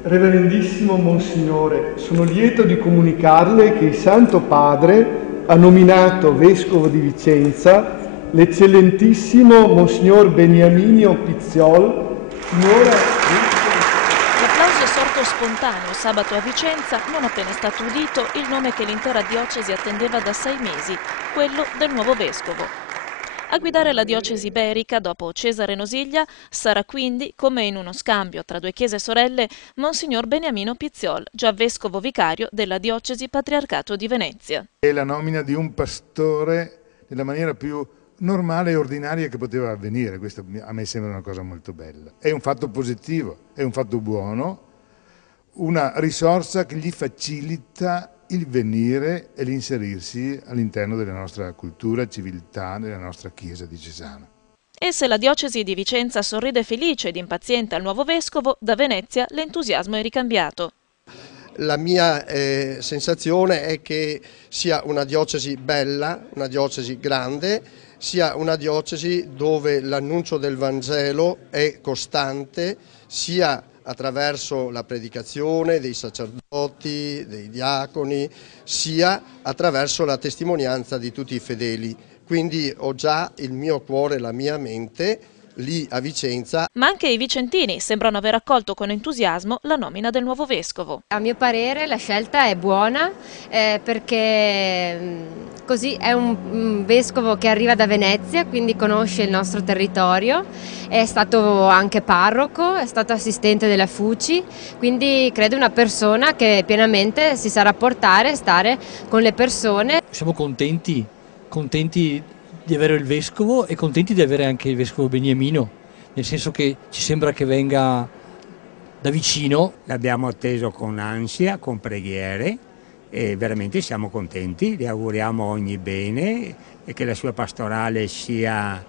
Reverendissimo Monsignore, sono lieto di comunicarle che il Santo Padre ha nominato Vescovo di Vicenza l'Eccellentissimo Monsignor Beniaminio Pizziol, finora L'applauso è sorto spontaneo sabato a Vicenza, non appena è stato udito il nome che l'intera diocesi attendeva da 6 mesi, quello del nuovo vescovo. A guidare la diocesi iberica, dopo Cesare Nosiglia, sarà quindi, come in uno scambio tra due chiese sorelle, Monsignor Beniamino Pizziol, già vescovo vicario della diocesi Patriarcato di Venezia. È la nomina di un pastore nella maniera più normale e ordinaria che poteva avvenire. Questo a me sembra una cosa molto bella. È un fatto positivo, è un fatto buono, una risorsa che gli facilita il venire e l'inserirsi all'interno della nostra cultura, civiltà, della nostra Chiesa diocesana. E se la diocesi di Vicenza sorride felice ed impaziente al nuovo vescovo, da Venezia l'entusiasmo è ricambiato. La mia sensazione è che sia una diocesi bella, una diocesi grande, sia una diocesi dove l'annuncio del Vangelo è costante, sia attraverso la predicazione dei sacerdoti, dei diaconi, sia attraverso la testimonianza di tutti i fedeli. Quindi ho già il mio cuore, la mia mente lì a Vicenza. Ma anche i vicentini sembrano aver accolto con entusiasmo la nomina del nuovo vescovo. A mio parere la scelta è buona perché così è un vescovo che arriva da Venezia, quindi conosce il nostro territorio, è stato anche parroco, è stato assistente della FUCI, quindi credo una persona che pienamente si sa rapportare e stare con le persone. Siamo contenti di avere il vescovo e contenti di avere anche il vescovo Beniamino, nel senso che ci sembra che venga da vicino. L'abbiamo atteso con ansia, con preghiere e veramente siamo contenti, gli auguriamo ogni bene e che la sua pastorale sia